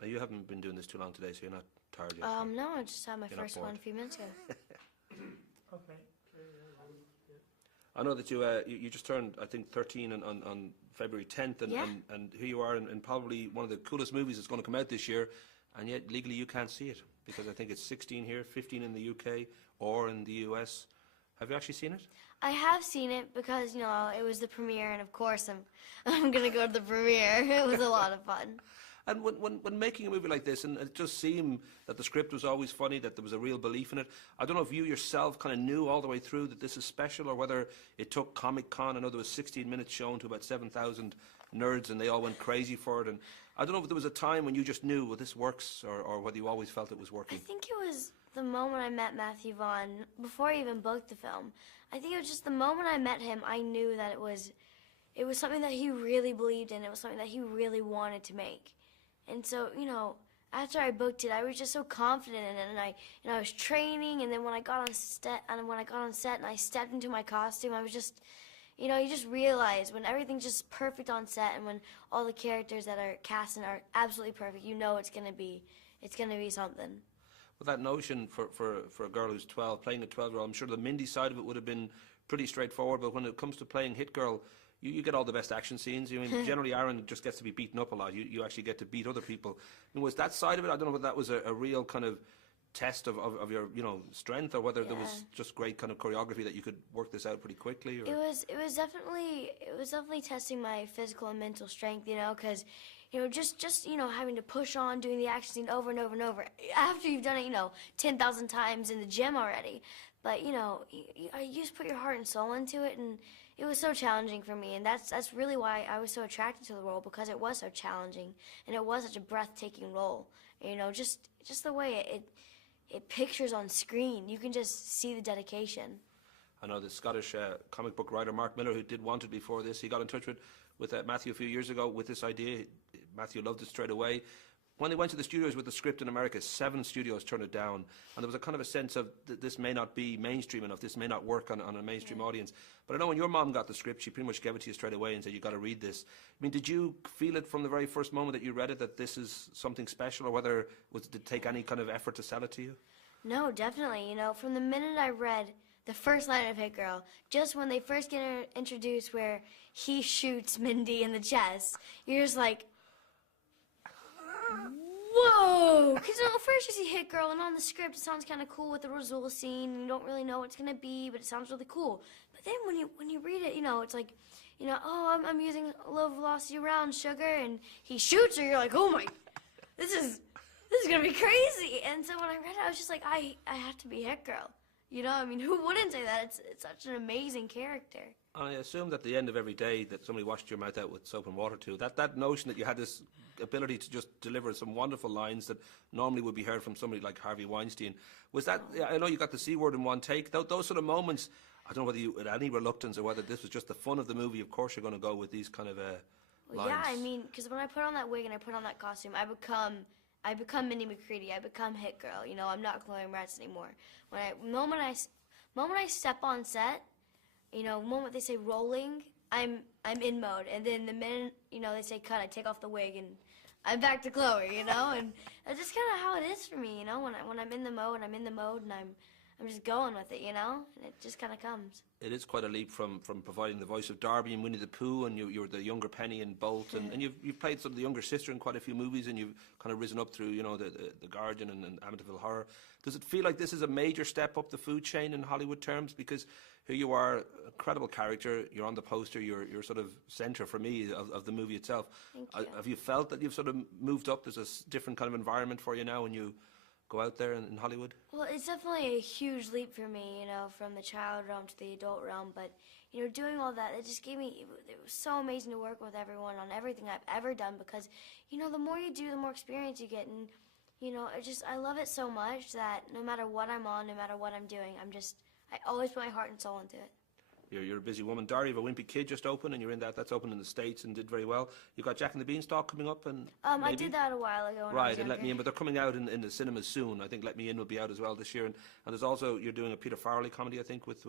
Now, you haven't been doing this too long today, so you're not tired yet. No, I just had my You're not first one bored. a few minutes ago. Okay. I know that you just turned, I think, 13 on February 10th, Yeah. and here you are in probably one of the coolest movies that's going to come out this year, and yet legally you can't see it because I think it's 16 here, 15 in the UK or in the US. Have you actually seen it? I have seen it because, it was the premiere, and of course I'm going to go to the premiere. It was a lot of fun. And when making a movie like this, and it just seemed that the script was always funny, that there was a real belief in it. I don't know if you yourself kind of knew all the way through that this is special, or whether it took Comic-Con. I know there was 16 minutes shown to about 7,000 nerds, and they all went crazy for it. And I don't know if there was a time when you just knew, well, this works, or whether you always felt it was I working. think it was the moment I met Matthew Vaughn, before I even booked the film. I think it was just the moment I met him, I knew that it was something that he really believed in. It was something that he really wanted to make. And so, after I booked it, I was just so confident in it, and I was training, and then when I got on set, and I stepped into my costume, I was just, you just realize when everything's just perfect on set, and when all the characters that are cast in are absolutely perfect, it's gonna be something. Well, that notion for a girl who's 12, playing a 12-year-old, I'm sure the Mindy side of it would have been pretty straightforward, but when it comes to playing Hit Girl, you get all the best action scenes. I mean, generally Aaron just gets to be beaten up a lot. You actually get to beat other people. And was that side of it, I don't know whether that was a real kind of test of your strength, or whether there was just great kind of choreography that you could work this out pretty quickly. Or? It was definitely testing my physical and mental strength, because just having to push on, doing the action scene over and over and over after you've done it 10,000 times in the gym already. But you just put your heart and soul into it, and it was so challenging for me, and that's really why I was so attracted to the role, because it was so challenging, and it was such a breathtaking role. Just the way it pictures on screen, you can just see the dedication. I know the Scottish comic book writer Mark Miller, who did Wanted before this, he got in touch with Matthew a few years ago with this idea. Matthew loved it straight away. When they went to the studios with the script in America, 7 studios turned it down, and there was a kind of a sense of this may not be mainstream enough, this may not work on a mainstream audience. But I know when your mom got the script, she pretty much gave it to you straight away and said, you got to read this. I mean, did you feel it from the very first moment that you read it, that this is something special, or whether did it take any kind of effort to sell it to you? No, definitely. From the minute I read the first line of Hit Girl, just when they first get introduced where he shoots Mindy in the chest, you're just like, whoa! Because first you see Hit Girl, and on the script it sounds kind of cool with the Razul scene, and you don't really know what it's gonna be, but it sounds really cool. But then when you read it, it's like, oh, I'm using low velocity round sugar, and he shoots her. You're like, oh my, this is gonna be crazy. And so when I read it, I was just like, I have to be Hit Girl. Who wouldn't say that? It's such an amazing character. I assumed at the end of every day that somebody washed your mouth out with soap and water too. That notion that you had this ability to just deliver some wonderful lines that normally would be heard from somebody like Harvey Weinstein. Was that, I know you got the C word in one take, those sort of moments, I don't know whether you had any reluctance or whether this was just the fun of the movie. Of course you're going to go with these kind of lines. Yeah, because when I put on that wig and I put on that costume, I become Minnie McCready. I become Hit Girl. I'm not Chloe Moretz anymore. Moment I step on set, moment they say rolling, I'm in mode, and then the minute they say cut, I take off the wig and I'm back to Chloe, and that's just kind of how it is for me, when I'm in the mode, and I'm just going with it, and it just kind of comes. It is quite a leap from providing the voice of Darby and Winnie the Pooh, and you're the younger Penny and Bolt, and you've played some of the younger sister in quite a few movies, and you've kind of risen up through the Guardian and Amityville Horror. Does it feel like this is a major step up the food chain in Hollywood terms? Because here you are, a credible character, you're on the poster, you're sort of centre for me of the movie itself. Thank you. Have you felt that you've sort of moved up? There's a different kind of environment for you now when you go out there in Hollywood? Well, it's definitely a huge leap for me, from the child realm to the adult realm. But, doing all that, it just gave me, it was so amazing to work with everyone on everything I've ever done, because, the more you do, the more experience you get. And, I love it so much that no matter what I'm on, no matter what I'm doing, I always put my heart and soul into it. You're a busy woman. Diary of a Wimpy Kid just opened, and you're in that. That's open in the States and did very well. You've got Jack and the Beanstalk coming up, and I did that a while ago. When I was and Let younger. Me In, but they're coming out in the cinemas soon. I think Let Me In will be out as well this year, and there's also, you're doing a Peter Farrelly comedy, I think, with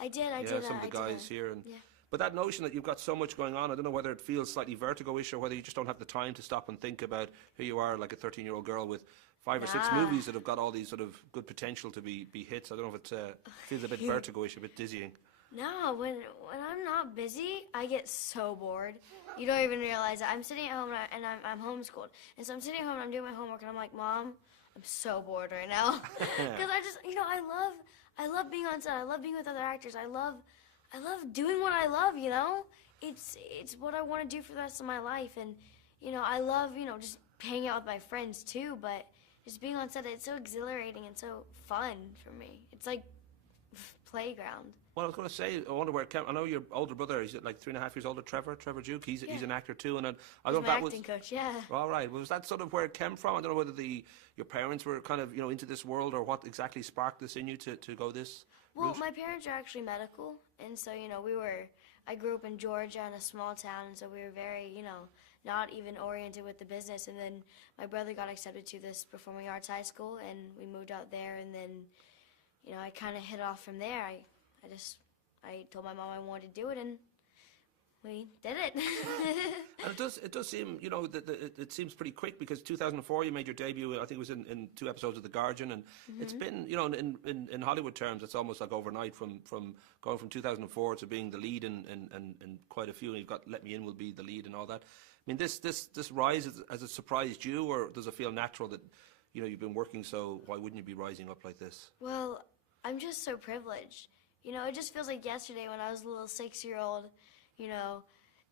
I did. some of the guys here, and Yeah. But that notion that you've got so much going on, I don't know whether it feels slightly vertigo-ish or whether you just don't have the time to stop and think about who you are, like a 13-year-old girl with 5 or 6 movies that have got all these sort of good potential to be hits. I don't know if it feels a bit vertigo-ish, a bit dizzying. No, when I'm not busy, I get so bored. You don't even realize it. I'm sitting at home and I'm homeschooled. And so I'm sitting at home and I'm doing my homework and I'm like, Mom, I'm so bored right now. Because I just, I love being on set. I love being with other actors. I love doing what I love, It's what I want to do for the rest of my life. And, I love, just hanging out with my friends too. But just being on set, it's so exhilarating and so fun for me. It's like playground. Well, I was going to say, I wonder where it came. I know your older brother, he's like 3.5 years older, Trevor Duke. He's an actor too, and I don't know if that was acting coach. Yeah. All right. Was that sort of where it came from? I don't know whether your parents were kind of into this world, or what exactly sparked this in you to go this Well, route? my parents are actually medical, and so I grew up in Georgia in a small town, and so we were very not even oriented with the business. And then my brother got accepted to this performing arts high school, and we moved out there, and then I kind of hit off from there. I told my mom I wanted to do it, and we did it. And it does seem, it seems pretty quick, because 2004 you made your debut. I think it was in 2 episodes of The Guardian, and it's been, in Hollywood terms, it's almost like overnight from going from 2004 to being the lead in quite a few. And you've got Let Me In will be the lead and all that. I mean, this rise, has it surprised you, or does it feel natural that you've been working, so why wouldn't you be rising up like this? Well, I'm just so privileged. It just feels like yesterday when I was a little 6-year-old,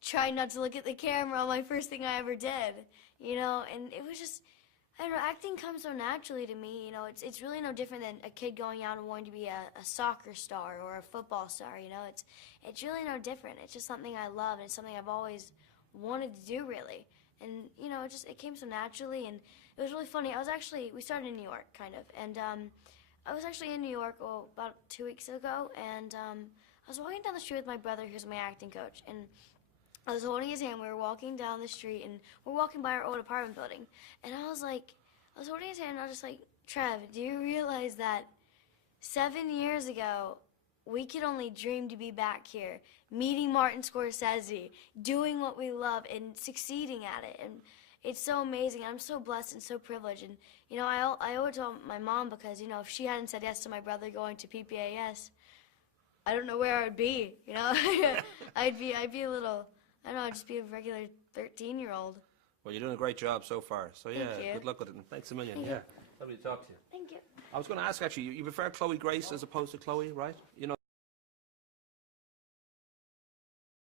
trying not to look at the camera on my first thing I ever did, and it was just, I don't know, acting comes so naturally to me, it's really no different than a kid going out and wanting to be a soccer star or a football star, it's really no different. It's just something I love, and it's something I've always wanted to do, really. And, it came so naturally, and it was really funny. We started in New York, kind of, and I was actually in New York about 2 weeks ago, and I was walking down the street with my brother, who's my acting coach, and I was holding his hand. We were walking down the street, and we're walking by our old apartment building, and I was holding his hand, and I was just like, Trev, do you realize that 7 years ago, we could only dream to be back here, meeting Martin Scorsese, doing what we love, and succeeding at it, and it's so amazing. I'm so blessed and so privileged. And, I owe it to my mom because, if she hadn't said yes to my brother going to PPAS, I don't know where I would be, I'd be a little, I don't know, I'd just be a regular 13-year-old. Well, you're doing a great job so far. So, yeah, Thank you. good luck with it. And thanks a million. Yeah, lovely to talk to you. Thank you. I was going to ask, actually, you prefer Chloe Grace as opposed to Chloe, right?